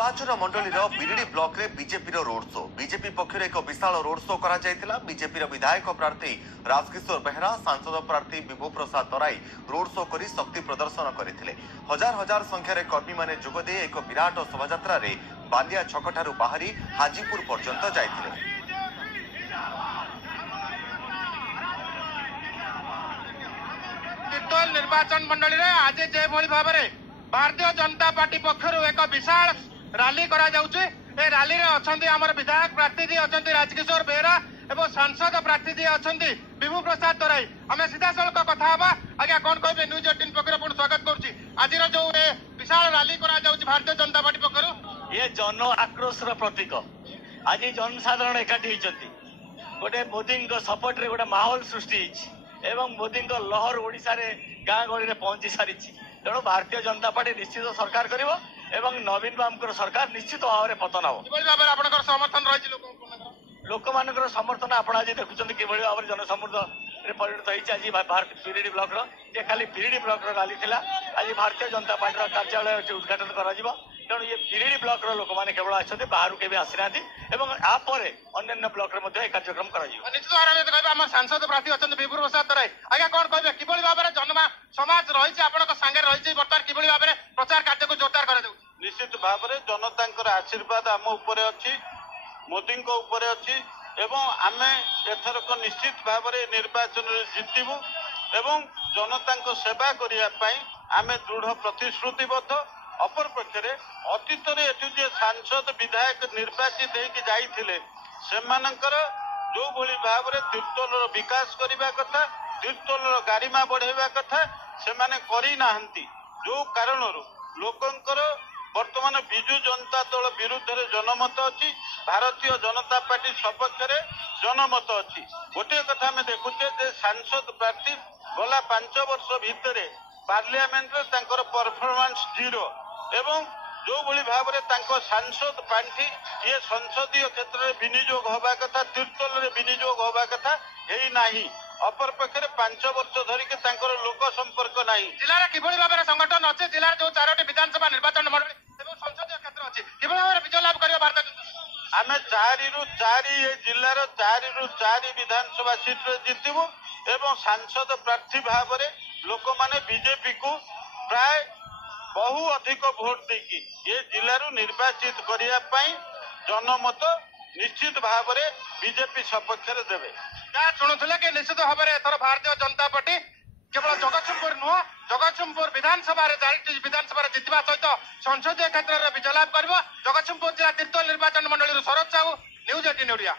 निर्वाचन मंडली बिरिडी ब्लॉक रे बीजेपी रोड शो बीजेपी पक्षर एक विशाल रोड शो करा बीजेपी विधायक प्रार्थी राजकिशोर बेहरा सांसद प्रार्थी विभू प्रसाद तराई रोड शो कर शक्ति प्रदर्शन करते हजार हजार संख्यार कर्मी माने जोगदे एक विराट शोभायात्रा रे बालिया छक ठारू बाहरी हाजीपुर पर्यंत जाइथिले। तिर्तोल निर्वाचन मंडली रे आज जे भली भाव में भारतीय जनता पार्टी पक्षर एक विशाल रैली करा जाउचे। ए रैली रे अछंती हमर विधायक प्रार्थी जी अछंती राजकिशोर बेहरा एवं सांसद प्रार्थी जी अछंती विभू प्रसाद तराई। हमें सीधा सड़क कथा हवा आज्ञा कौन कहबे न्यूज 18 पक्षर पुन स्वागत करूची। आज जो विशाल रैली करा जाउची भारतीय जनता पार्टी पक्षर ये जन आक्रोश प्रतीक। आज जनसाधारण एकाठी होइछंती गोटे मोदी सपोर्ट रे गोटे माहौल सृष्टि एवं मोदी लहर ओडिशा रे गाँ गहली पहुंची सारी। तेणु भारतीय जनता पार्टी निश्चित सरकार करिवो एवं नवीन बाबू सरकार निश्चित भाव में पतन हम। समर्थन रही लोक मान समर्थन आप आज देखुं कि भाव में जनसमृद्ध परिणत होती। आज बिरिडी ब्लॉक रे खाली बिरिडी ब्लॉक रैली थिला। आज भारतीय जनता पार्टी कार्यालय उद्घाटन करा जिवो। तेणु ये बिरिडी ब्लॉक लोक मैंने केवल आसते बाहर के आसी ना अन्य ब्लॉक रे कार्यक्रम करा जिवो। निश्चित भाव में सांसद प्रार्थी अच्छा विभू प्रसाद तराई आज्ञा कौन कहे कि भाव में जनमा समाज रही आपंगे रही बर्तमान कि भाव में प्रचार कार्य को जोरदार कर निश्चित भाव में जनता आशीर्वाद आम उपरे अच्छी मोदी उपरे अच्छी एवं आमे एथरक निश्चित भाव में निर्वाचन जितबू एवं जनता सेवा करने आमे दृढ़ प्रतिश्रुतिबद्ध। अपर पक्षे अतीत जे सांसद विधायक निर्वाचित होते जो भली भाव में तीर्तोल विकास करने कथा तीर्तोल गारिमा बढ़ावा कथा से करना जो कारण लोकंकर वर्तमान विजु जनता दल विरुद्ध जनमत अच्छी भारतीय जनता पार्टी सपक्ष जनमत अच्छी। गोटे कथा आम देखुचे सांसद प्रार्थी गला 5 वर्ष भितर पार्लियामेंट परफॉर्मेंस जीरो एवं जो भली भाव में सांसद पांठी ये संसदीय क्षेत्र में विनियोग हवा कथा तीर्तोल विनियोग हवा कथा है नहीं। अपर पक्षे 5 वर्ष धरिक लोक संपर्क नहीं। जिले कि भाव में संगठन अच्छे जिले जो 4टी विधानसभा निर्वाचन मंडली संसदीय क्षेत्र अच्छी कि भाव में विजय लाभ कर आम 4 रु 4 ये जिलार 4 रु 4 विधानसभा सीट जितबू एवं सांसद प्रार्थी भाव में लोक माने बीजेपी को प्राय बहु अधिक भोट देकी ये जिलू निर्वाचित करने जनमत निश्चित भाव में बीजेपी सपक्ष देवे। क्या शुणुले कि निश्चित भाव में एथर भारतीय जनता पार्टी केवल जगतसिंहपुर नुह जगतसिंहपुर विधानसभा 4टी विधानसभा जितवा सहित संसदीय क्षेत्र में विजय लाभ कर। जगतसिंहपुर जिला तीर्तोल निर्वाचन मंडली शरद साहू न्यूज 18 ओडिया।